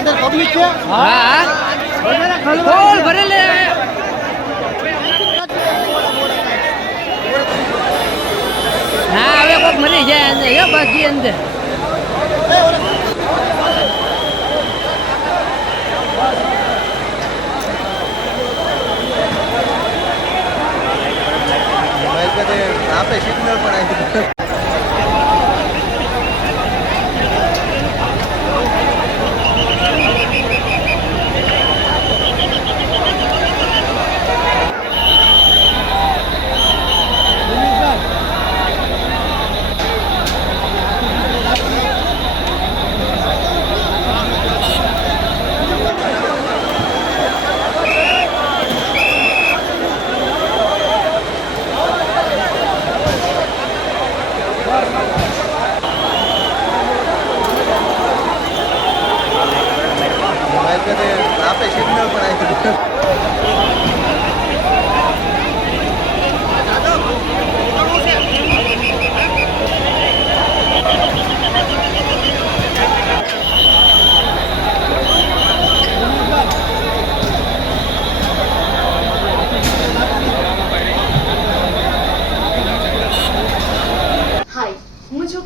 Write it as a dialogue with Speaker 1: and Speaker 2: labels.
Speaker 1: અંદર પબ્લિક છે?
Speaker 2: હા. બોલ ભરે લે. હા હવે કોક મરી જાય અંદર. એ બાકી અંદર.
Speaker 1: આપે સિગ્નલ પણ આવી
Speaker 3: Thank you.